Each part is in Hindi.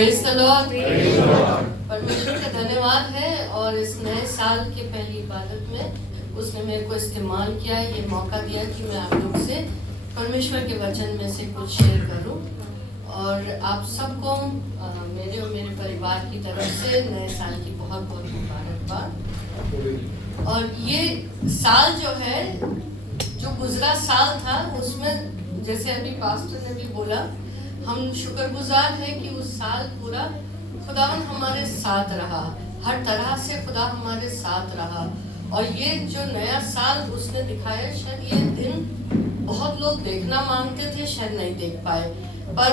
Praise the Lord. परमेश्वर का धन्यवाद है और इस नए साल के पहली इबादत में उसने मेरे को इस्तेमाल किया, ये मौका दिया कि मैं आप लोग से परमेश्वर के वचन में से कुछ शेयर करूं। और आप सबको मेरे और मेरे परिवार की तरफ से नए साल की बहुत बहुत मुबारकबाद। और ये साल जो है, जो गुजरा साल था, उसमें जैसे अभी पास्टर ने भी बोला, हम शुक्रगुजार हैं कि उस साल पूरा खुदावन हमारे साथ रहा, हर तरह से खुदा हमारे साथ रहा। और ये जो नया साल उसने दिखाया, शायद ये दिन बहुत लोग देखना मांगते थे, शायद नहीं देख पाए, पर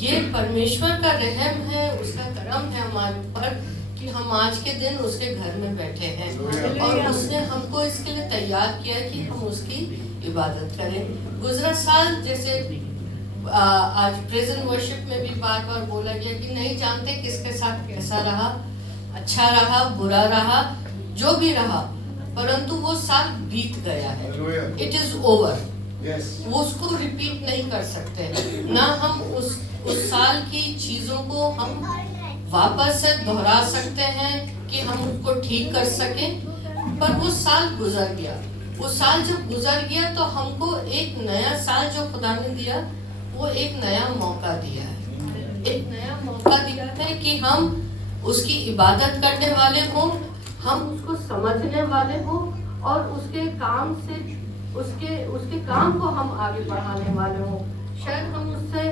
ये परमेश्वर का रहम है, उसका करम है हमारे ऊपर कि हम आज के दिन उसके घर में बैठे हैं और उसने हमको इसके लिए तैयार किया कि हम उसकी इबादत करें। गुजरा साल जैसे आज प्रेजेंट वर्शिप में भी बार बार बोला गया कि नहीं जानते किसके साथ कैसा रहा, अच्छा रहा, बुरा रहा, जो भी रहा, परंतु वो साल बीत गया है। It is over. वो उसको रिपीट नहीं कर सकते, ना हम उस साल की चीजों को हम वापस से दोहरा सकते हैं कि हम उसको ठीक कर सकें, पर वो साल गुजर गया। वो साल जब गुजर गया तो हमको एक नया साल जो खुदा ने दिया, वो एक नया मौका दिया है। एक नया मौका दिया है कि हम उसकी इबादत करने वाले हो, हम उसको समझने वाले हो और उसके काम से उसके काम को हम आगे बढ़ाने वाले हो। शायद हम उससे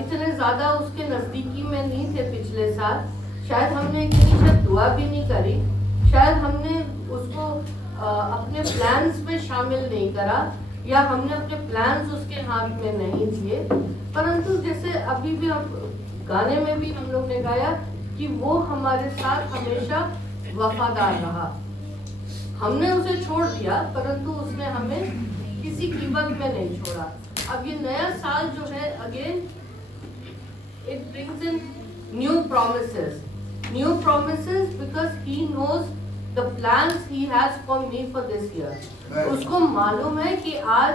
इतने ज़्यादा उसके नज़दीकी में नहीं थे पिछले साल, शायद हमने इतनी शायद दुआ भी नहीं करी, शायद हमने उसको अपने प्लान्स में शामिल नहीं करा, या हमने अपने प्लान्स उसके हाथ में नहीं दिए। परंतु जैसे अभी भी हम गाने में भी हम लोग ने गाया कि वो हमारे साथ हमेशा वफादार रहा। हमने उसे छोड़ दिया, परंतु उसने हमें किसी कीमत में नहीं छोड़ा। अब ये नया साल जो है, again it brings in new promises because he knows the plans he has for me for this year. उसको मालूम है कि आज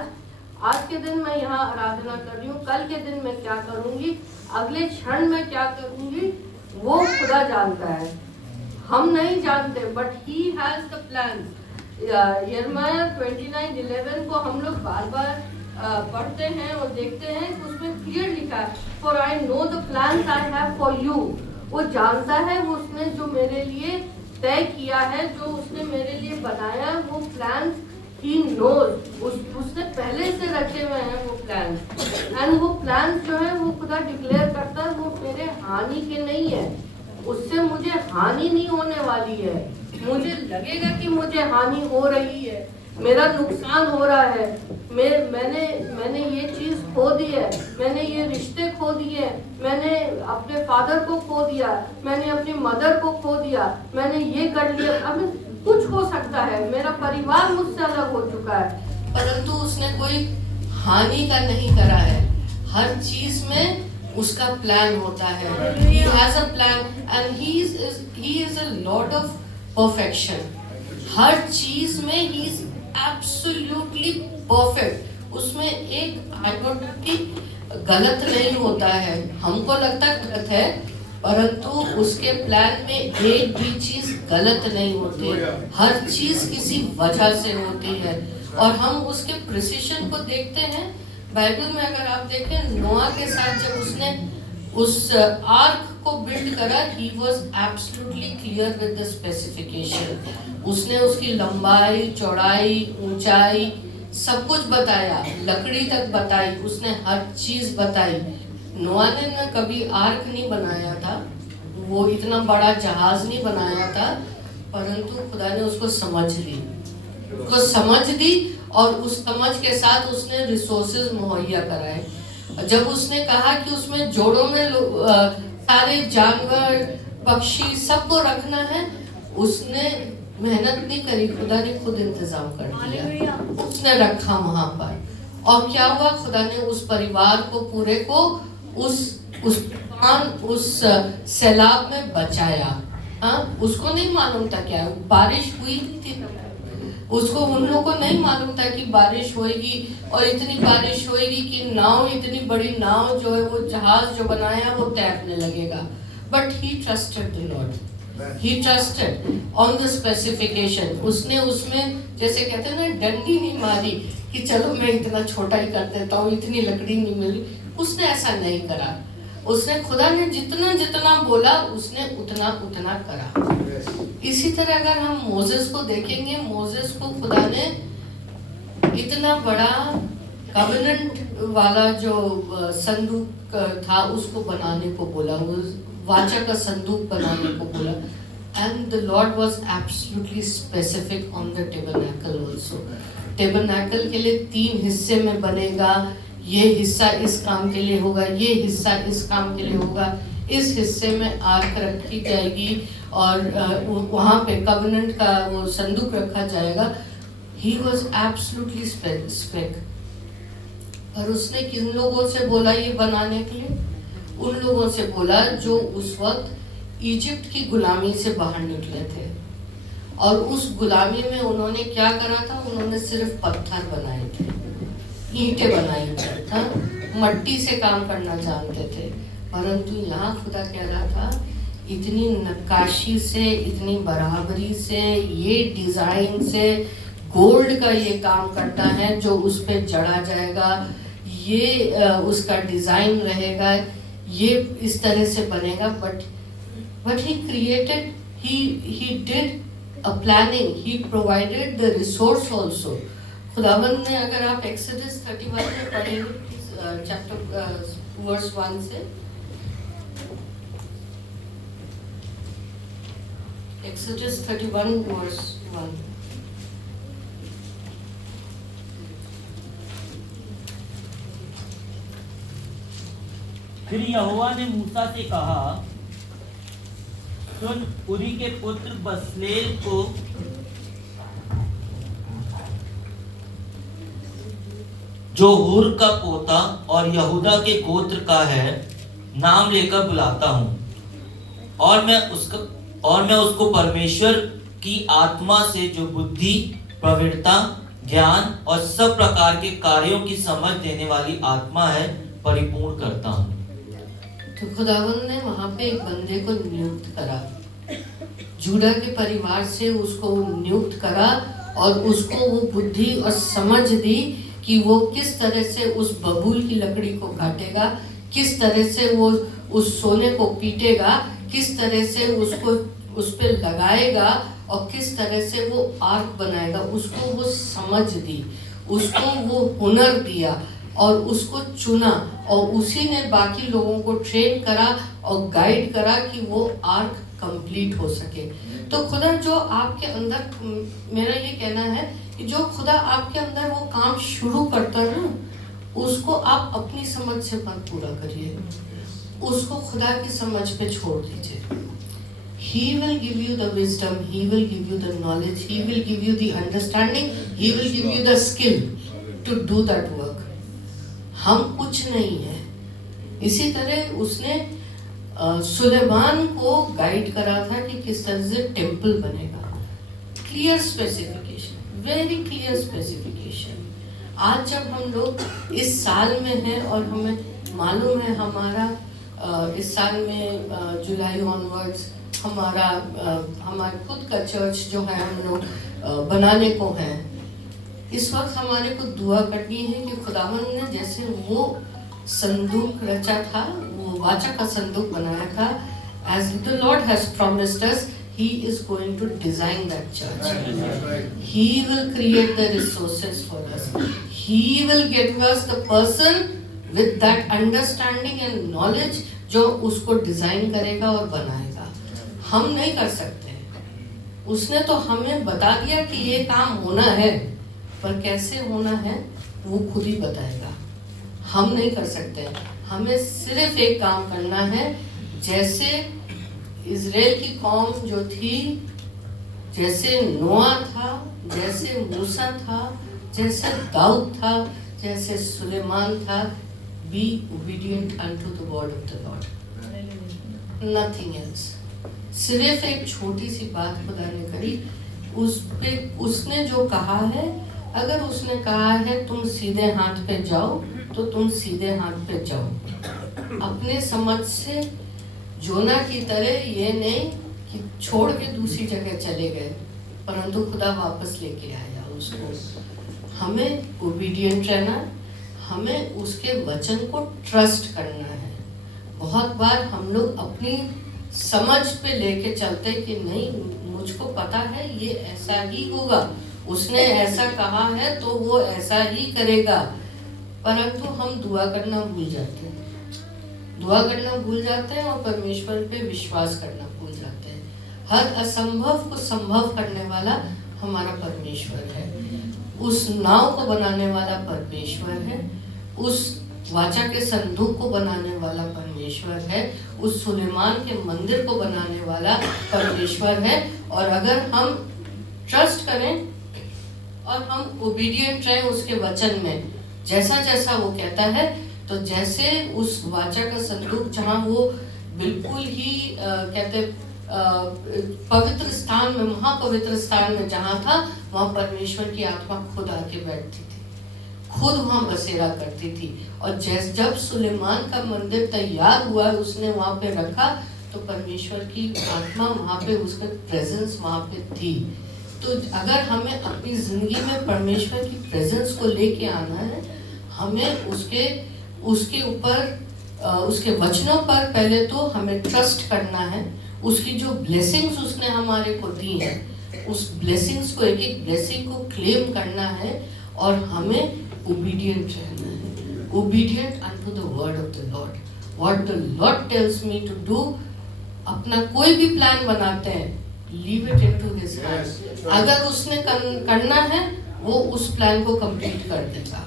के दिन मैं यहाँ आराधना कर रही हूँ, कल के दिन मैं क्या करूँगी, अगले क्षण में क्या करूँगी, वो खुदा जानता है, हम नहीं जानते, but he has the plans. यिर्मयाह 29:11 को हम लोग बार बार पढ़ते हैं और देखते हैं, उसमें क्लियर लिखा है, For I know the plans I have for you. वो जानता है, वो उसने जो मेरे लिए तय किया है, जो उसने मेरे लिए बनाया, वो प्लान ही knows, उसने पहले से रखे हुए हैं वो प्लान। एंड वो प्लान जो है वो खुदा डिक्लेयर करता है, वो मेरे हानि के नहीं है, उससे मुझे हानि नहीं होने वाली है। मुझे लगेगा कि मुझे हानि हो रही है, मेरा नुकसान हो रहा है, मैंने ये चीज़ खो दी है, मैंने ये रिश्ते खो दिए, मैंने अपने फादर को खो दिया, मैंने अपनी मदर को खो दिया, मैंने ये कर लिया, अब कुछ हो सकता है, मेरा परिवार मुझसे अलग हो चुका है, परंतु उसने कोई हानि का नहीं करा है। हर चीज में उसका प्लान होता है। He has a plan and he is a Lord of perfection. हर चीज में he is absolutely perfect. उसमें एक आइडिया की गलत नहीं होता है। हमको लगता है गलत है, परंतु उसके प्लान में एक भी चीज गलत नहीं होती। हर चीज किसी वजह से होती है और हम उसके प्रिसिशन को देखते हैं। बाइबल में अगर आप देखें, नोआ के साथ जब उसने उस आर्क को बिल्ड करा, he was absolutely clear with the specification. उसने उसकी लंबाई, चौड़ाई, ऊंचाई सब कुछ बताया, लकड़ी तक बताई, उसने हर चीज बताई। नोआ ने ना कभी आर्क नहीं बनाया था, वो इतना बड़ा जहाज नहीं बनाया था, परंतु खुदा ने उसको समझ दी और उस समझ के साथ उसने रिसोर्सेज मुहैया कराए। जब उसने कहा कि उसमें जोड़ों में सारे जानवर, पक्षी सबको रखना है, उसने मेहनत नहीं करी, खुदा ने खुद इंतजाम कर दिया, उसने रखा वहां पर। और क्या हुआ, खुदा ने उस परिवार को पूरे को उस सैलाब में बचाया। हाँ, उसको नहीं मालूम था क्या बारिश हुई थी, उसको उन लोगों को नहीं मालूम था कि बारिश होएगी और इतनी बारिश होएगी कि नाव, इतनी बड़ी नाव जो है, वो जहाज जो बनाया वो तैरने लगेगा। But he trusted the Lord, he trusted on the specification। उसने उसमें जैसे कहते हैं ना, डंडी नहीं मारी कि चलो मैं इतना छोटा ही कर देता हूँ, इतनी लकड़ी नहीं मिली। उसने ऐसा नहीं करा। उसने, खुदा ने जितना जितना बोला उसने उतना उतना करा। इसी तरह अगर हम मोसेस को देखेंगे, मोसेस को खुदा ने इतना बड़ा कवेनेंट वाला जो संदूक था उसको बनाने को बोला, वो वाचा का संदूक बनाने को बोला। And the Lord was absolutely specific on the tabernacle also. Tabernacle के लिए 3 हिस्से में बनेगा, ये हिस्सा इस काम के लिए होगा, ये हिस्सा इस काम के लिए होगा, इस हिस्से में आर्क रखी जाएगी और वहाँ पे कवेनेंट का वो संदूक रखा जाएगा। He was absolutely specific. और उसने किन लोगों से बोला ये बनाने के लिए? उन लोगों से बोला जो उस वक्त इजिप्ट की गुलामी से बाहर निकले थे। और उस गुलामी में उन्होंने क्या करा था? उन्होंने सिर्फ पत्थर बनाए थे, ईंटें बनाई थी, मट्टी से काम करना जानते थे। परंतु यहाँ खुदा कह रहा था, इतनी नक्काशी से, इतनी बराबरी से, ये डिजाइन से, गोल्ड का ये काम करता है जो उस पे जड़ा जाएगा, ये उसका डिजाइन रहेगा, ये इस तरह से बनेगा। But he created, he did a planning, he provided the resource also। खुदावंद ने, अगर आप एक्सोडस 31 में पढ़ेंगे, चैप्टर वर्स 1 से, एक्सोडस 31 वर्स 1। फिर यहोवा ने मूसा से कहा, सुन, उरी के पुत्र बसलेल को जो हूर का पोता और यहूदा के गोत्र का है नाम लेकर बुलाता हूँ, और मैं उसको परमेश्वर की आत्मा से जो बुद्धि, प्रवीणता, ज्ञान और सब प्रकार के कार्यों की समझ देने वाली आत्मा है परिपूर्ण करता हूँ। तो खुदावंद ने वहां पे एक बंदे को नियुक्त करा, जूडा के परिवार से उसको नियुक्त करा और उसको वो बुद्धि और समझ दी कि वो किस तरह से उस बबूल की लकड़ी को काटेगा, किस तरह से वो उस सोने को पीटेगा, किस तरह से उसको उस पे लगाएगा और किस तरह से वो आर्क बनाएगा। उसको वो समझ दी, उसको वो हुनर दिया और उसको चुना, और उसी ने बाकी लोगों को ट्रेन करा और गाइड करा कि वो आर्क कंप्लीट हो सके। तो खुदा जो आपके अंदर, मेरा ये कहना है कि जो खुदा आपके अंदर वो काम शुरू करता है ना, उसको आप अपनी समझ से मत पूरा करिए, उसको खुदा की समझ पे छोड़ दीजिए। He will give you the wisdom, he will give you the knowledge, he will give you the understanding, he will give you the skill to do that work। हम कुछ नहीं है। इसी तरह उसने सुलेमान को गाइड करा था कि किस तरह से टेम्पल बनेगा। Clear specification, very clear specification. आज जब हम लोग इस साल में हैं और हमें मालूम है हमारा इस साल में जुलाई ऑनवर्ड्स हमारे खुद का चर्च जो है हम लोग बनाने को है। इस वक्त हमारे को दुआ करनी है कि खुदावंद ने जैसे वो संदूक रचा था, वो वाचा का संदूक बनाया था, as the Lord has promised us, He is going to design that church. He will create the resources for us. He will give us the person with that understanding and knowledge जो उसको डिजाइन करेगा और बनाएगा। हम नहीं कर सकते, उसने तो हमें बता दिया कि ये काम होना है, पर कैसे होना है वो खुद ही बताएगा। हम नहीं कर सकते, हमें सिर्फ एक काम करना है। जैसे इज़राइल की कौम जो थी, जैसे नोआ था, जैसे मूसा था, जैसे दाऊद था, जैसे सुलेमान था, be obedient unto the word of the Lord, nothing else। सिर्फ एक छोटी सी बात खुदा ने करी, उस पे उसने जो कहा है, अगर उसने कहा है तुम सीधे हाथ पे जाओ तो तुम सीधे हाथ पे जाओ। अपने समझ से जोना की तरह ये नहीं कि छोड़ के दूसरी जगह चले गए, परंतु खुदा वापस लेके आया उसको। हमें ओबीडिएंट रहना, हमें उसके वचन को ट्रस्ट करना है। बहुत बार हम लोग अपनी समझ पे लेके चलते कि नहीं, मुझको पता है ये ऐसा ही होगा, उसने ऐसा कहा है तो वो ऐसा ही करेगा, परंतु हम दुआ करना भूल जाते हैं। दुआ करना भूल जाते हैं और परमेश्वर पे विश्वास करना भूल जाते हैं। हर असंभव को संभव करने वाला हमारा परमेश्वर है। उस नाव को बनाने वाला परमेश्वर है, उस वाचा के संदूक को बनाने वाला परमेश्वर है, उस सुलेमान के मंदिर को बनाने वाला परमेश्वर है। और अगर हम ट्रस्ट करें और हम ओबीडिएंट रहें उसके वचन में, जैसा जैसा वो कहता है, तो जैसे उस वाचा का संदूक जहाँ वो बिल्कुल ही कहते पवित्र स्थान में, महापवित्र स्थान में जहाँ था, वहाँ परमेश्वर की आत्मा खुद आके बैठती थी, खुद वहाँ बसेरा करती थी। और जब सुलेमान का मंदिर तैयार हुआ, उसने वहाँ पे रखा, तो परमेश्वर की आत्मा वहाँ पे, उसका प्रेजेंस वहाँ पे थी। तो अगर हमें अपनी जिंदगी में परमेश्वर की प्रेजेंस को लेके आना है, हमें उसके ऊपर उसके वचनों पर पहले तो हमें ट्रस्ट करना है। उसकी जो ब्लेसिंग्स उसने हमारे को दी है, उस ब्लेसिंग्स को, एक एक ब्लेसिंग को क्लेम करना है और हमें ओबीडिएंट रहना है। Obedient unto the word of the lord, what the lord tells me to do. अपना कोई भी प्लान बनाते हैं, leave it into his hands. अगर उसने करना है, वो उस प्लान को कंप्लीट कर देगा।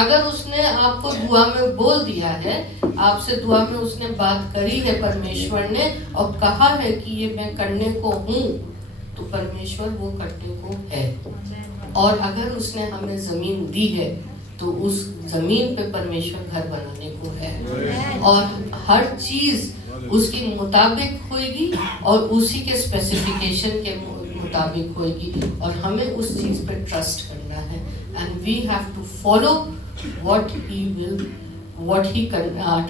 अगर उसने आपको दुआ में बोल दिया है, आपसे दुआ में उसने बात करी है परमेश्वर ने और कहा है कि ये मैं करने को हूँ, तो परमेश्वर वो करने को है। और अगर उसने हमें जमीन दी है, तो उस जमीन पे परमेश्वर घर बनाने को है और हर चीज उसके मुताबिक होगी और उसी के स्पेसिफिकेशन के मुताबिक होगी, और हमें उस चीज पे ट्रस्ट करना है। And we have to follow what he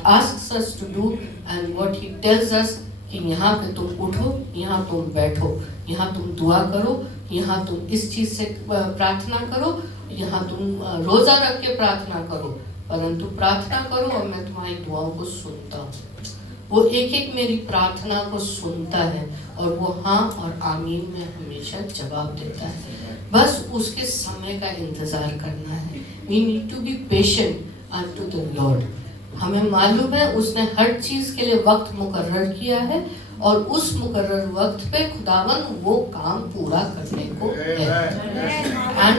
asks us to do and what he tells us कि यहाँ पे तुम उठो, यहाँ तुम बैठो, यहाँ तुम दुआ करो, यहाँ तुम इस चीज से प्रार्थना करो, यहाँ तुम रोजा रख के प्रार्थना करो, परंतु प्रार्थना करो और मैं तुम्हारी दुआओं को सुनता हूँ। वो एक एक मेरी प्रार्थना को सुनता है और वो हाँ और आमीन में हमेशा जवाब देता है। बस उसके समय का इंतजार करना है। We need to be patient unto the Lord। हमें मालूम है उसने हर चीज के लिए वक्त मुकर्रर किया है और उस मुकर्रर वक्त पे खुदावन वो काम पूरा करने को है। एंड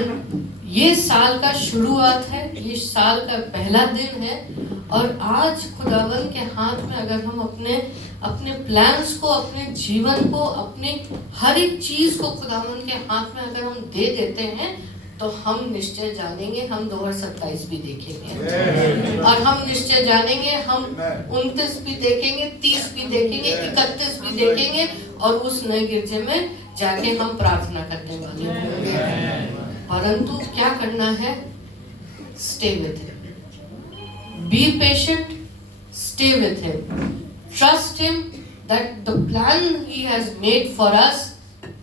ये साल का शुरुआत है, ये साल का पहला दिन है, और आज खुदावन के हाथ में अगर हम अपने प्लान्स को, अपने जीवन को, अपने हर एक चीज को खुदावन के हाथ में अगर हम दे देते हैं, तो हम निश्चय जानेंगे हम 2027 भी देखेंगे और हम निश्चय जानेंगे हम 29 भी देखेंगे, 30 भी देखेंगे, 31 भी देखेंगे और उस नए गिरजे में जाके हम प्रार्थना करने वाले होंगे। परंतु क्या करना है? Stay with him, be patient, stay with him, trust him that the plan he has made for us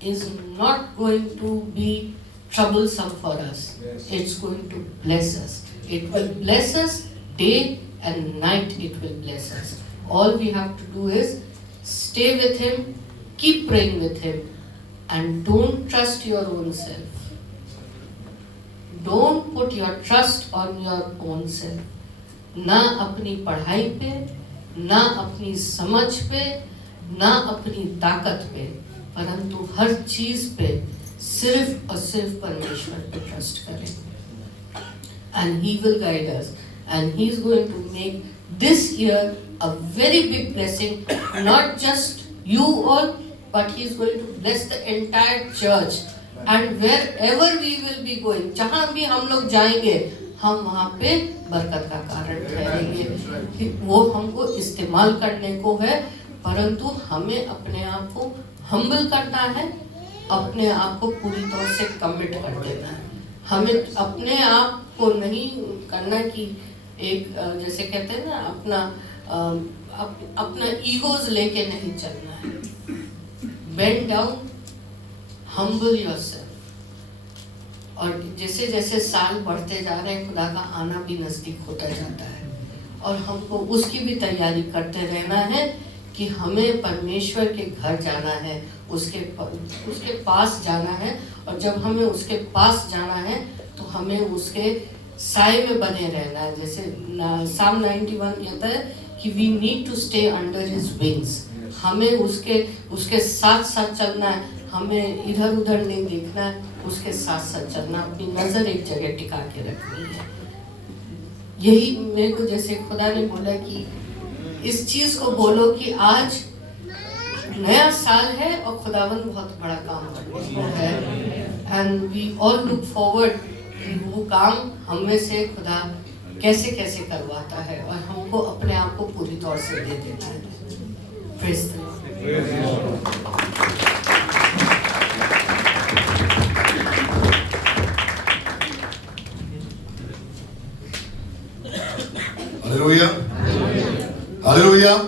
is not going to be troublesome for us. Yes. It's going to bless us. It will bless us day and night. It will bless us. All we have to do is stay with him, keep praying with him, and don't trust your own self. Don't put your trust on your own self. ना अपनी पढ़ाई पे, ना अपनी समझ पे, ना अपनी ताकत पे, परंतु हर चीज पे सिर्फ और सिर्फ परमेश्वर पे ट्रस्ट करें। And he will guide us, and he is going to make this year a very big blessing, not just you all, but he is going to bless the entire church. And wherever we will be going, जहाँ भी हम लोग जाएंगे, हम वहाँ पे बरकत का कारण ठहरेंगे। वो हमको इस्तेमाल करने को है, परंतु हमें अपने आप को हम्बल करना है, अपने आप को पूरी तौर से कमिट कर देना है। हमें अपने आप को नहीं करना कि एक जैसे कहते हैं ना अपना ईगोज लेके नहीं चलना है। Bend down, humble yourself. और जैसे जैसे साल बढ़ते जा रहे हैं खुदा का आना भी नज़दीक होता जाता है और हमको उसकी भी तैयारी करते रहना है कि हमें परमेश्वर के घर जाना है, उसके पास जाना है। और जब हमें उसके पास जाना है तो हमें उसके साए में बने रहना है। जैसे साम 91 कहता है कि we need to stay under his wings. हमें उसके साथ साथ चलना है, हमें इधर उधर नहीं देखना है, उसके साथ साथ चलना, अपनी नज़र एक जगह टिका के रखनी है। यही मेरे को जैसे खुदा ने बोला कि इस चीज़ को बोलो कि आज नया साल है और खुदावन बहुत बड़ा काम करने को है। And we all look forward कि वो काम हम में से खुदा कैसे कैसे करवाता है और हमको अपने आप को पूरी तौर से दे देता है। Praise the Lord. Hallelujah, hallelujah.